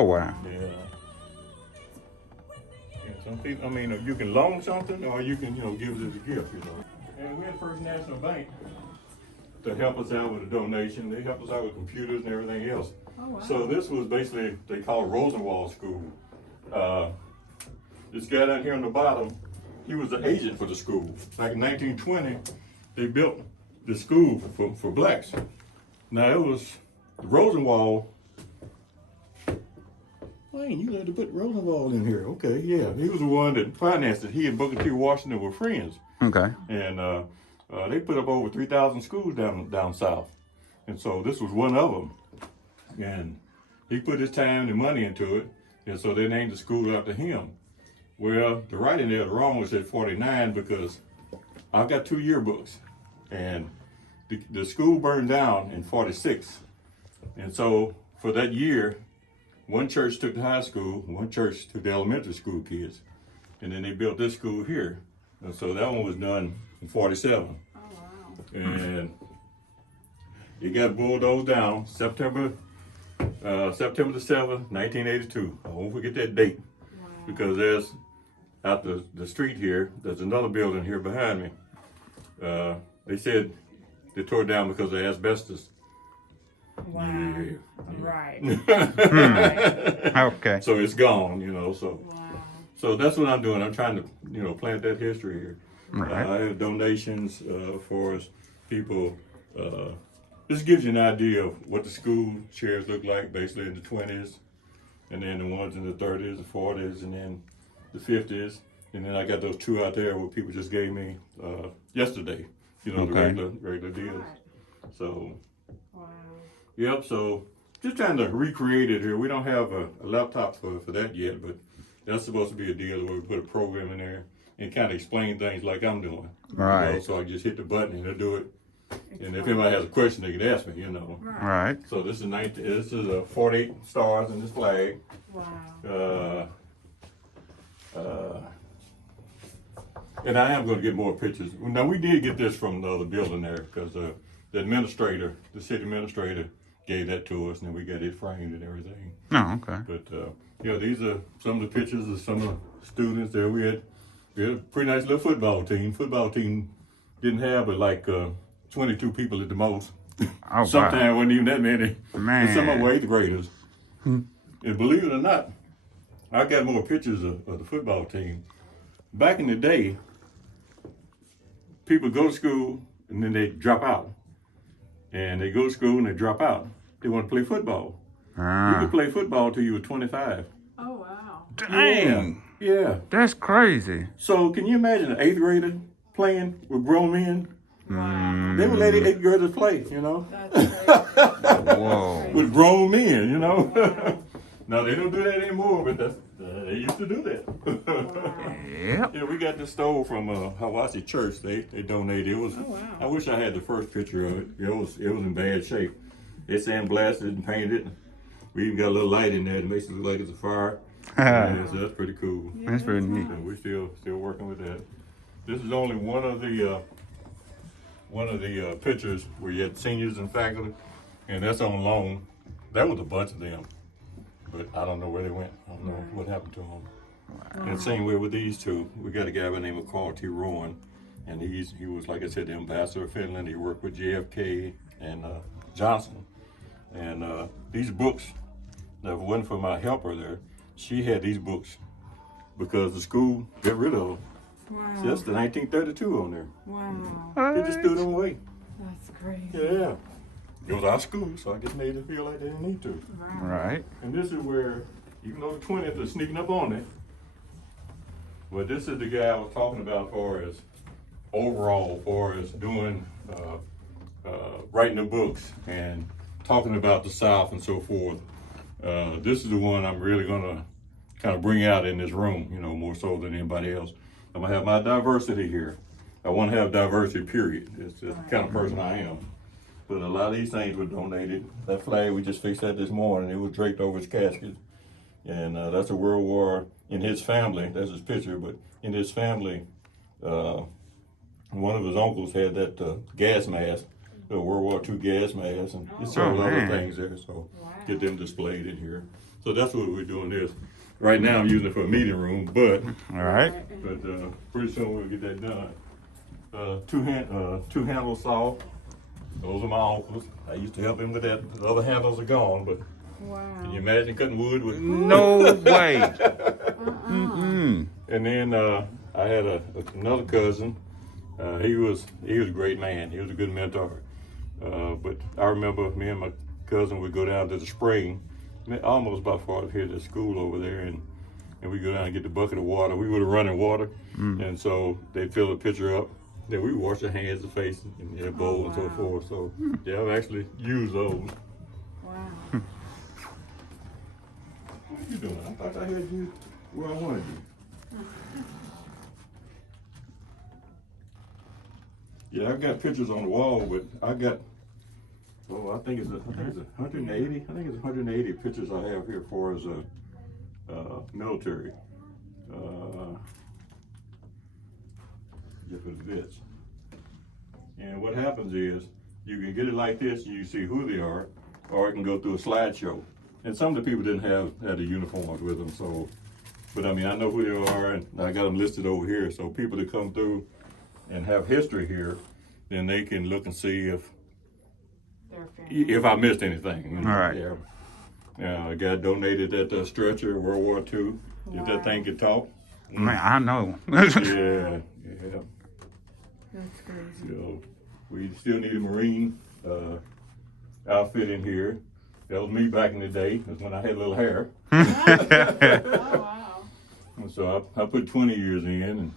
Oh, wow. Yeah. Yeah, some people, I mean, you can loan something or you can, give it as a gift, And we had First National Bank to help us out with a donation. They helped us out with computers and everything else. Oh, wow. So this was basically, they call it Rosenwald School. This guy down here on the bottom, he was the agent for the school. Back in 1920, they built the school for blacks. Now it was Rosenwald. Man, you had to put Rosenwald in here. Okay, yeah. He was the one that financed it. He and Booker T. Washington were friends. Okay. And they put up over 3,000 schools down south. And so this was one of them. And he put his time and money into it. And so they named the school after him. Well, the writing there was wrong, was at 49 because I've got 2 yearbooks. And the school burned down in 46. And so for that year, one church took the high school, one church took the elementary school kids. And then they built this school here. And so that one was done in 47. Oh, wow. And it got bulldozed down September the 7th, 1982. I won't forget that date. Wow. Because there's, out the street here, there's another building here behind me. They said they tore it down because of asbestos. Wow. Yeah. Right. Okay. So it's gone, so. Wow. So that's what I'm doing. I'm trying to, plant that history here. Right. I have donations for people. This gives you an idea of what the school chairs look like, basically in the 20s, and then the ones in the 30s, the 40s, and then the 50s. And then I got those 2 out there where people just gave me yesterday, the regular deals. Right. So, Wow. yep, so just trying to recreate it here. We don't have a laptop for that yet, but that's supposed to be a deal where we put a program in there and kind of explain things like I'm doing. Right. So I just hit the button and it'll do it. And if anybody has a question, they can ask me, Right. So this is 48 stars in this flag. Wow. And I am going to get more pictures. Now we did get this from the other building there because the city administrator gave that to us and then we got it framed and everything. Oh, okay. But these are some of the pictures of some of the students there. We had a pretty nice little football team. Football team didn't have but like 22 people at the most. Oh, Sometimes wow. wasn't even that many. Man. And some of them were 8th graders. And believe it or not, I got more pictures of the football team. Back in the day, people go to school and then they drop out. And they go to school and they drop out. They want to play football. You could play football till you were 25. Oh, wow. Dang. Yeah. That's crazy. So can you imagine an 8th grader playing with grown men? Wow. They would let 8th graders play, That's crazy. Whoa. with grown men, Wow. No, they don't do that anymore, but they used to do that. Wow. Yep. Yeah, we got this stove from Hawaii Church. They donated. It was. Oh, wow. I wish I had the first picture of it. It was in bad shape. They sandblasted it and painted it. We even got a little light in there that makes it look like it's a fire. Yeah, so that's pretty cool. Yeah, That's pretty neat. So we're still working with that. This is only one of the pictures where you had seniors and faculty, and that's on loan. That was a bunch of them, but I don't know where they went. I don't know what happened to them. And same way with these two. We got a guy by the name of Carl T. Rowan, and he was, like I said, the ambassador of Finland. He worked with JFK and Johnson. And these books, now if it wasn't for my helper there, she had these books because the school got rid of them. Wow. See, that's the 1932 on there. Wow. They just threw them away. That's crazy. Yeah. It was our school, so I guess made it feel like they didn't need to. Right. And this is where, even though the 20th is sneaking up on it, but this is the guy I was talking about as far as overall, for as doing, writing the books and talking about the South and so forth. This is the one I'm really gonna kind of bring out in this room, more so than anybody else. I'm gonna have my diversity here. I want to have diversity, period. It's just the kind of person I am. But a lot of these things were donated. That flag, we just fixed that this morning. It was draped over his casket. And that's a World War in his family. That's his picture, but in his family, one of his uncles had that gas mask, the World War II gas mask, and several other things there. So get them displayed in here. So that's what we're doing this. Right now I'm using it for a meeting room, but All right. pretty soon we'll get that done. Two handle saw. Those are my uncles. I used to help him with that. The other handles are gone, but Wow. can you imagine cutting wood with? No way. Mm-mm. And then I had another cousin. He was a great man. He was a good mentor. But I remember me and my cousin would go down to the spring, almost about far here to school over there, and we go down and get the bucket of water. We would run in water, and so they'd fill the pitcher up. Then we wash our hands and face in a bowl and so wow. forth. So yeah, I've actually used those. Wow. What are you doing? I thought I had you where I wanted you. Yeah, I've got pictures on the wall, but I got, I think it's 180. I think it's 180 pictures I have here for as a military. For the vets. And what happens is you can get it like this and you see who they are, or it can go through a slideshow. And some of the people didn't have the uniforms with them, so, but I mean, I know who they are, and I got them listed over here. So people that come through and have history here, then they can look and see if I missed anything. You know? All right. Yeah. A guy donated that stretcher in World War II. If that thing could talk. Man, I know. Yeah. That's crazy. So we still need a Marine outfit in here. That was me back in the day. That's when I had a little hair. Oh, wow. And so I put 20 years in,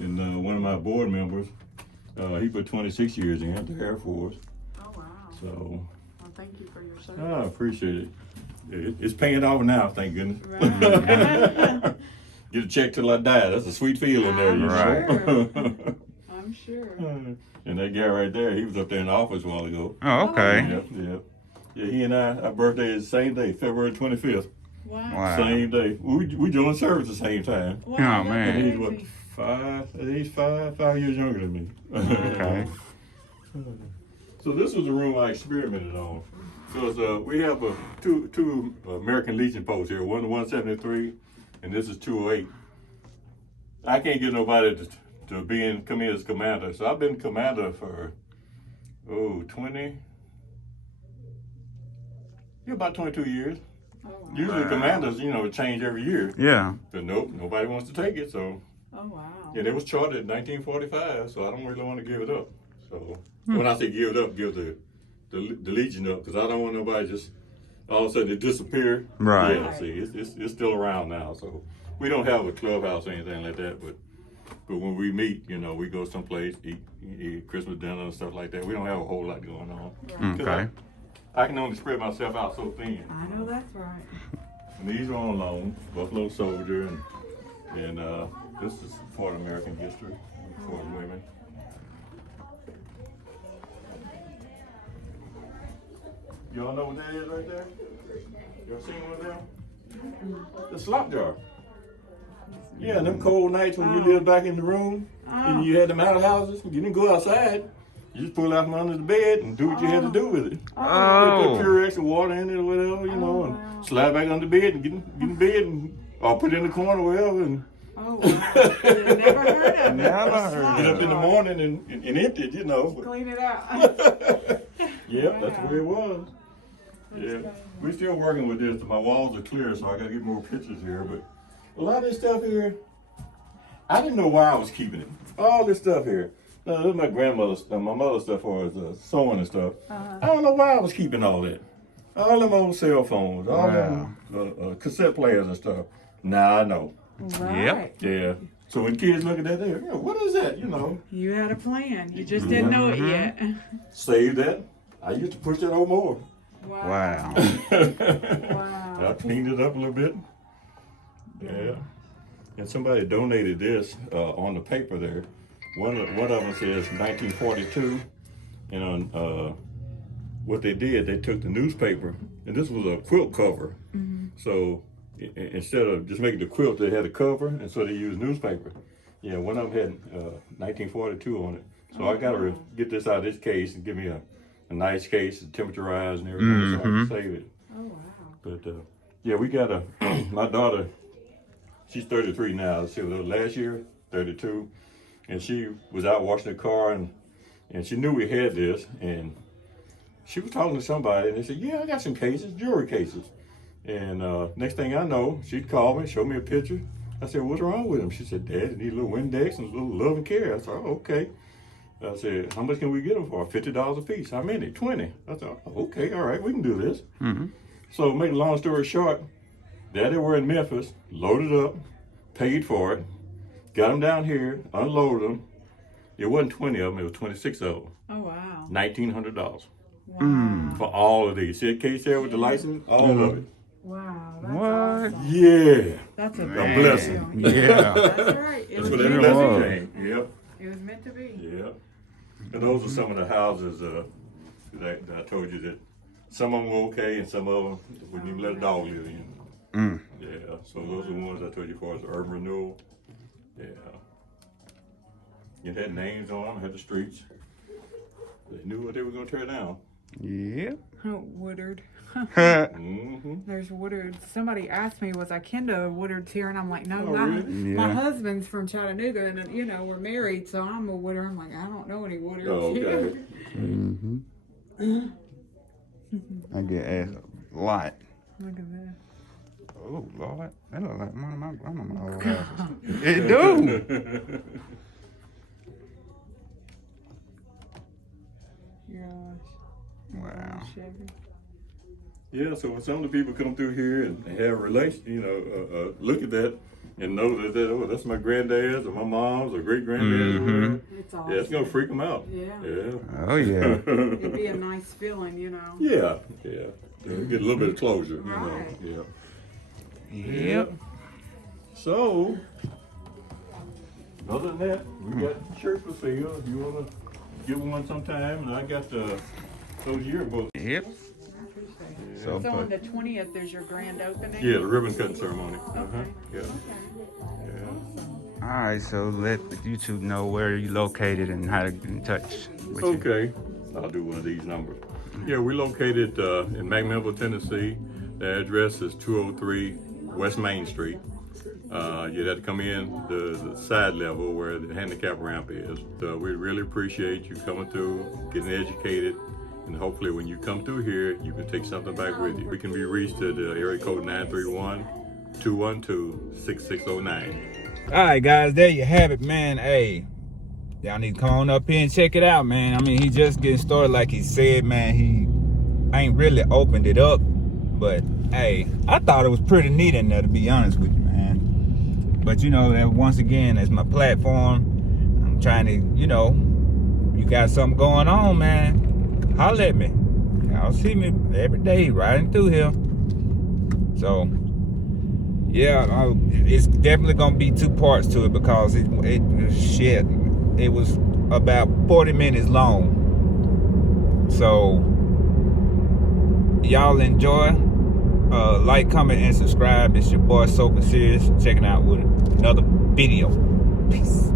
and one of my board members, he put 26 years in at the Air Force. Oh, wow. So Well, thank you for your service. I appreciate it. It's paying off now, thank goodness. Right. Get a check till I die. That's a sweet feeling there, you Right. know. I'm sure. And that guy right there, he was up there in the office a while ago. Oh, okay. Yeah, he and our birthday is the same day, February 25th. Wow. Wow. Same day. We joined service at the same time. Wow, Oh, that's man. And he's what, crazy. he's five years younger than me. Okay. So this was the room I experimented on. Because we have two American Legion posts here, one 173, and this is 208. I can't get nobody to come in as commander. So I've been commander for, about 22 years. Oh, wow. Usually commanders, change every year. Yeah. But nope, nobody wants to take it. So, Oh, wow. and it was chartered in 1945, so I don't really want to give it up. So when I say give it up, give the Legion up, because I don't want nobody just all of a sudden it disappear. Right. Yeah, see, it's still around now. So we don't have a clubhouse or anything like that, but when we meet, we go someplace, eat Christmas dinner and stuff like that. We don't have a whole lot going on. Right. Okay. I can only spread myself out so thin. I know that's right. And these are on loan, Buffalo Soldier, and this is part of American history for women. Y'all know what that is right there? Y'all seen one of them? The slop jar. Yeah, them cold nights when you lived back in the room and you had them outhouses, you didn't go outside. You just pull out from under the bed and do what you had to do with it. You Oh. put Purex or water in it or whatever, wow. and slide back under the bed and get in bed or put it in the corner or whatever and Oh, wow. Yeah, never heard of it. Never heard get up in the morning and empty it, Clean it out. Yep, that's the way it was. Yeah, we're still working with this. My walls are clear, so I gotta get more pictures here. But a lot of this stuff here, I didn't know why I was keeping it. All this stuff here. This is my grandmother's stuff, my mother's stuff for sewing and stuff. I don't know why I was keeping all that. All them old cell phones, all them cassette players and stuff. Now I know. Right. Yeah. So when kids look at that, they're what is that? You had a plan. You just didn't know it yet. Save that. I used to push that old more. Wow. Wow. I cleaned it up a little bit. Yeah. And somebody donated this on the paper there. One of them says 1942. And on what they did, they took the newspaper, and this was a quilt cover. So instead of just making the quilt, they had a cover, and so they used newspaper. Yeah, one of them had 1942 on it. So I got to get this out of this case and give me a nice case, temperaturized and everything, so I can save it. Oh, wow. But Yeah, we got a, my daughter, she's 33 now. She was last year, 32. And she was out washing the car and she knew we had this. And she was talking to somebody and they said, yeah, I got some cases, jewelry cases. And next thing I know, she called me, showed me a picture. I said, what's wrong with them? She said, Dad, they need a little Windex and a little love and care. I said, oh, okay. I said, how much can we get them for? $50 a piece. How many? 20. I thought, okay, all right, we can do this. Mm-hmm. So make a long story short, there they were in Memphis, loaded up, paid for it, got them down here, unloaded them. It wasn't 20 of them, it was 26 of them. Oh, wow. $1,900 Wow. for all of these. See that case there with the license? All of it. Wow. That's What? awesome. Yeah. That's a Man. big blessing. deal. Yeah. That's right. It That's was, where that Sure blessing was. came. Yep. it was meant to be. Yeah. And those are some of the houses that I told you that some of them were okay and some of them wouldn't even let a dog live in. Mm. Yeah. So those are the ones I told you for as urban renewal. Yeah. It had names on them, had the streets. They knew what they were going to tear down. Yep. Oh, Woodard. Mm-hmm. There's Woodard. Somebody asked me, was I kin to Woodard's here? And I'm like, no, Oh, my, really? my Yeah. husband's from Chattanooga, and you know we're married, so I'm a Woodard. I'm like, I don't know any Woodards Oh, okay. here. Mm-hmm. I get asked a lot. Look at that. Oh, Lord. That look like one of my grandma's old houses. It do. Gosh. Wow. Chevy. Yeah, so when some of the people come through here and have a relation, look at that and know that, oh, that's my granddad's or my mom's or great granddad's. Mhm. It's awesome. Yeah, it's gonna freak them out. Yeah. Yeah. Oh, yeah. It'd be a nice feeling, you know. Yeah. Yeah. Get a little bit of closure. Right. You know. Yeah. Yep. So, other than that, we got shirts for sale. If you wanna get one sometime, and I got those yearbooks. Yep. I appreciate it. So, So on the 20th, there's your grand opening? Yeah, the ribbon cutting ceremony. Okay. Yeah. Okay. Yeah. all right, so let YouTube know where you're located and how to get in touch with you. Okay, I'll do one of these numbers. Yeah, we're located in McMinnville, Tennessee. The address is 203 West Main Street. You'd have to come in the side level where the handicap ramp is. We really appreciate you coming through, getting educated, and hopefully when you come through here, you can take something back with you. We can be reached at area code 931-212-6609. All right, guys, there you have it, man. Hey, y'all need to come on up here and check it out, man. I mean, he just getting started, like he said, man. He ain't really opened it up, but hey, I thought it was pretty neat in there, to be honest with you, man. But you know, that once again, it's my platform. I'm trying to, you know, you got something going on, man, holler at me. Y'all see me every day riding through here. So yeah, it's definitely gonna be 2 parts to it because it was about 40 minutes long. So y'all enjoy, like, comment, and subscribe. It's your boy Soap and Serious checking out with another video. Peace.